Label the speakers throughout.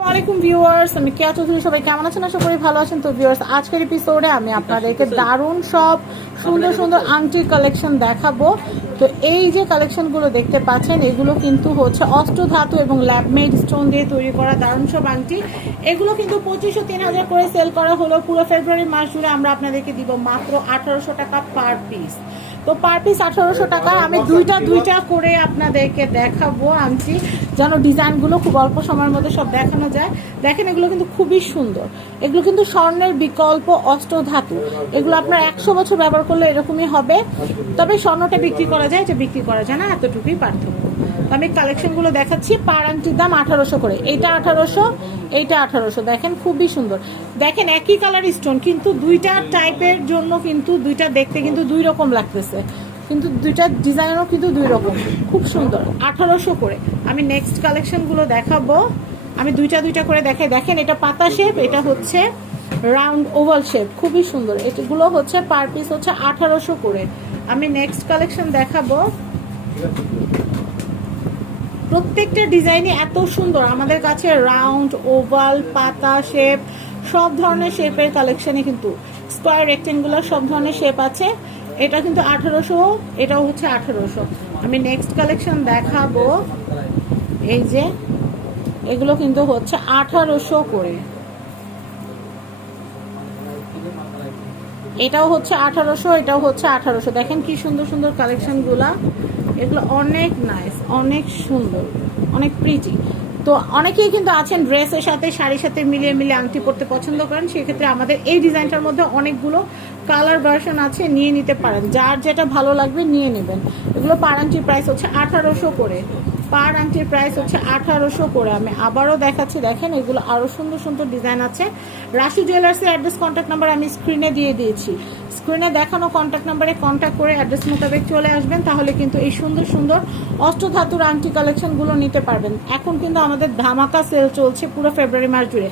Speaker 1: আলাইকুম ভিউয়ার্স আমি কেয়া চৌধুরী সবাই কেমন আছেন? আশা করি ভালো আছেন। তো ভিউয়ার্স আজকের এপিসোডে আমি আপনাদেরকে দারুণ সব সুন্দর সুন্দর আংটির কালেকশন দেখাবো। তো এই যে কালেকশনগুলো দেখতে পাচ্ছেন এগুলো কিন্তু হচ্ছে অষ্টধাতু এবং ল্যাবমেড স্টোন দিয়ে তৈরি করা দারুণ সব আংটি। এগুলো কিন্তু পঁচিশশো তিন হাজার করে সেল করা হলো। পুরো ফেব্রুয়ারি মাস জুড়ে আমরা আপনাদেরকে দিব মাত্র আঠারোশো টাকা পার পিস তো পার পিস আঠারোশো টাকা। আমি দুইটা দুইটা করে আপনাদেরকে দেখাবো, আনছি। যেন ডিজাইনগুলো খুব অল্প সময়ের মধ্যে সব দেখানো যায়। দেখেন, এগুলো কিন্তু খুবই সুন্দর। এগুলো কিন্তু স্বর্ণের বিকল্প অষ্ট ধাতু। এগুলো আপনার একশো বছর ব্যবহার করলে এরকমই হবে। তবে স্বর্ণটা বিক্রি করা যায় যে বিক্রি করা যায় না, এতটুকুই পার্থক্য। আমি কালেকশনগুলো দেখাচ্ছি, পার আংটির দাম আঠারোশো করে। এইটা আঠারোশো এইটা আঠারোশো। দেখেন, খুবই সুন্দর। দেখেন, একই কালার স্টোন কিন্তু দুইটা টাইপের জন্য কিন্তু দুইটা দেখতে কিন্তু দুই রকম লাগতেছে। কিন্তু দুইটা ডিজাইনও কিন্তু দুই রকম। খুব সুন্দর, আঠারোশো করে। আমি নেক্সট কালেকশনগুলো দেখাবো। আমি দুইটা দুইটা করে দেখাই। দেখেন, এটা পাতা শেপ এটা হচ্ছে রাউন্ড ওভাল শেপ খুবই সুন্দর। এগুলো হচ্ছে পার পিস হচ্ছে আঠারোশো করে। আমি নেক্সট কালেকশন দেখাবো। প্রত্যেকটা ডিজাইনই এত সুন্দর। আমাদের কাছে রাউন্ড ওভাল পাতা শেপ সব ধরনের শেপের কালেকশনে কিন্তু স্কোয়ার রেক্টেঙ্গুলার সব ধরনের শেপ আছে। এটা কিন্তু আঠারোশো, এটাও হচ্ছে আঠারোশো। আমি নেক্সট কালেকশন দেখাবো। এই যে, এগুলো কিন্তু হচ্ছে আঠারোশো করে। এটাও হচ্ছে আঠারোশো, এটাও হচ্ছে আঠারোশো। দেখেন কি সুন্দর সুন্দর কালেকশনগুলা এগুলো অনেক নাইস অনেক সুন্দর, অনেক প্রিটি তো অনেকেই কিন্তু আছেন ড্রেসের সাথে, শাড়ির সাথে মিলিয়ে মিলিয়ে আংটি পরতে পছন্দ করেন, সেক্ষেত্রে আমাদের এই ডিজাইনটার মধ্যে অনেকগুলো কালার ভার্সন আছে, নিয়ে নিতে পারেন। যার যেটা ভালো লাগবে নিয়ে নেবেন। এগুলো পার আংটির প্রাইস হচ্ছে আঠারোশো করে। পার আংটির প্রাইস হচ্ছে আঠারোশো করে। আমি আবারও দেখাচ্ছি, দেখেন এগুলো আরও সুন্দর সুন্দর ডিজাইন আছে। রাশি জুয়েলার্সের অ্যাড্রেস কন্ট্যাক্ট নাম্বার আমি স্ক্রিনে দিয়ে দিয়েছি। স্ক্রিনে দেখানো কন্ট্যাক্ট নাম্বারে কন্ট্যাক্ট করে অ্যাড্রেস মোতাবেক চলে আসবেন, তাহলে কিন্তু এই সুন্দর সুন্দর অষ্টধাতুর আংটি কালেকশনগুলো নিতে পারবেন। এখন কিন্তু আমাদের ধামাকা সেল চলছে পুরো ফেব্রুয়ারি মাস জুড়ে।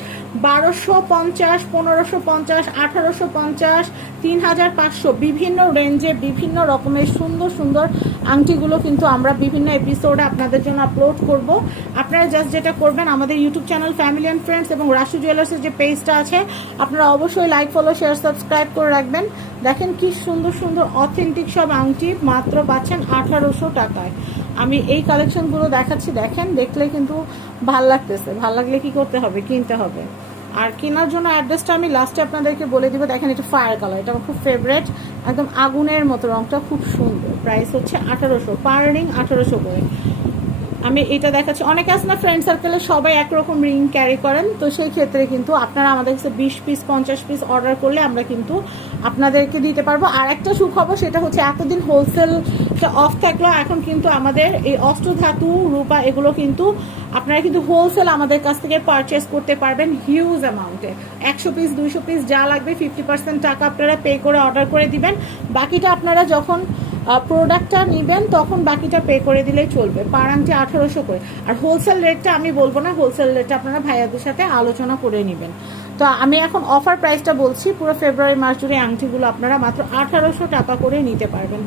Speaker 1: বারোশো পঞ্চাশ, পনেরোশো পঞ্চাশ, আঠারোশো পঞ্চাশ তিন হাজার পাঁচশো, বিভিন্ন রেঞ্জে বিভিন্ন রকমের সুন্দর সুন্দর আংটিগুলো কিন্তু আমরা বিভিন্ন এপিসোডে আপনাদের জন্য আপলোড করব। আপনারা জাস্ট যেটা করবেন, আমাদের YouTube channel family and friends এবং রাশু জুয়েলার্সের যে পেজটা আছে, আপনারা অবশ্যই লাইক ফলো শেয়ার সাবস্ক্রাইব করে রাখবেন। দেখেন কি সুন্দর সুন্দর অথেন্টিক সব আংটি, মাত্র পাচ্ছেন আঠারোশো টাকায়। আমি এই কালেকশনগুলো দেখাচ্ছি, দেখেন, দেখলে কিন্তু ভালো লাগতেছে। ভালো লাগলে কি করতে হবে? কিনতে হবে। আর কেনার জন্য অ্যাড্রেসটা আমি লাস্টে আপনাদেরকে বলে দিব। দেখেন, এটা ফায়ার কালার এটা আমার খুব ফেভারেট একদম আগুনের মতো রংটা, খুব সুন্দর। প্রাইস হচ্ছে আঠারোশো পার রিং আঠারোশো করে। আমি এটা দেখাচ্ছি। অনেকে আছে না ফ্রেন্ড সার্কেলে সবাই একরকম রিং ক্যারি করেন। তো সেই ক্ষেত্রে কিন্তু আপনারা আমাদের কাছে বিশ পিস পঞ্চাশ পিস অর্ডার করলে আমরা কিন্তু আপনাদেরকে দিতে পারব। আর একটা সুখবর, সেটা হচ্ছে এতদিন হোলসেলটা অফ থাকল এখন কিন্তু আমাদের এই অষ্টধাতু রূপা এগুলো কিন্তু আপনারা কিন্তু হোলসেল আমাদের কাছ থেকে পারচেস করতে পারবেন হিউজ অ্যামাউন্টে একশো পিস দুইশো পিস যা লাগবে ফিফটি পার্সেন্ট টাকা আপনারা পে করে অর্ডার করে দিবেন। বাকিটা আপনারা যখন প্রোডাক্টটা নেবেন, তখন বাকিটা পে করে দিলেই চলবে। পার আংটি আঠারোশো করে। আর হোলসেল রেটটা আমি বলব না হোলসেল রেটটা আপনারা ভাইয়াদের সাথে আলোচনা করে নেবেন। তো আমি এখন অফার প্রাইসটা বলছি, পুরো ফেব্রুয়ারি মাস জুড়ে আংটিগুলো আপনারা মাত্র আঠারোশো টাকা করে নিতে পারবেন।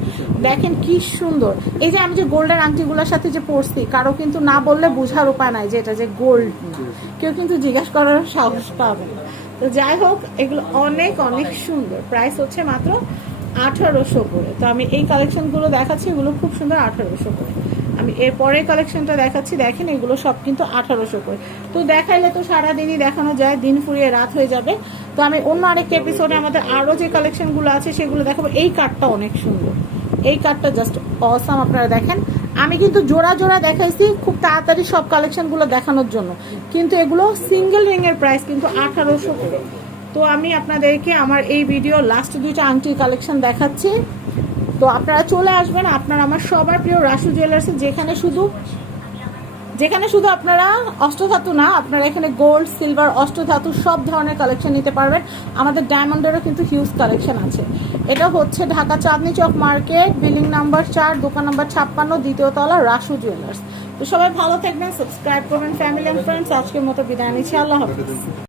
Speaker 1: দেখেন কি সুন্দর। এই যে আমি যে গোল্ডের আংটিগুলোর সাথে যে পরছি, কারও কিন্তু না বললে বোঝার উপায় নাই যে এটা যে গোল্ড না। কেউ কিন্তু জিজ্ঞাসা করার সাহস পাবে না। তো যাই হোক, এগুলো অনেক অনেক সুন্দর। প্রাইস হচ্ছে মাত্র আঠারোশো করে। তো আমি এই কালেকশনগুলো দেখাচ্ছি, এগুলো খুব সুন্দর আঠারোশো করে। আমি এর পরের কালেকশনটা দেখাচ্ছি, দেখেন এগুলো সব কিন্তু আঠারোশো করে। তো দেখাইলে তো সারাদিনই দেখানো যায়, দিন ফুরিয়ে রাত হয়ে যাবে। তো আমি অন্য আরেকটা এপিসোডে আমাদের আরও যে কালেকশনগুলো আছে, সেগুলো দেখাবো। এই কার্ডটা অনেক সুন্দর। এই কার্ডটা জাস্ট অসাম আপনারা দেখেন। আমি কিন্তু জোড়া জোড়া দেখাইছি, খুব তাড়াতাড়ি সব কালেকশনগুলো দেখানোর জন্য। কিন্তু এগুলো সিঙ্গেল রিংয়ের প্রাইস কিন্তু আঠারোশো করে। তো আমি আপনাদেরকে আমার এই ভিডিও লাস্ট দুইটা আংটির কালেকশন দেখাচ্ছি। তো আপনারা চলে আসবেন, আপনার আমার সবার প্রিয় রাসু জুয়েলার্সে যেখানে শুধু যেখানে শুধু আপনারা অষ্টধাতু না, আপনারা এখানে গোল্ড সিলভার অষ্টধাতু সব ধরনের কালেকশন নিতে পারবেন। আমাদের ডায়মন্ডেরও কিন্তু হিউজ কালেকশন আছে। এটা হচ্ছে Dhaka Chandni Chowk market building number চার, দোকান নাম্বার ছাপ্পান্ন, দ্বিতীয় তলা, রাসু জুয়েলার্স তো সবাই ভালো থাকবেন সাবস্ক্রাইব করবেন ফ্যামিলি অ্যান্ড ফ্রেন্ডস আজকের মতো বিদায় নিচ্ছি, আল্লাহ হাফিজ।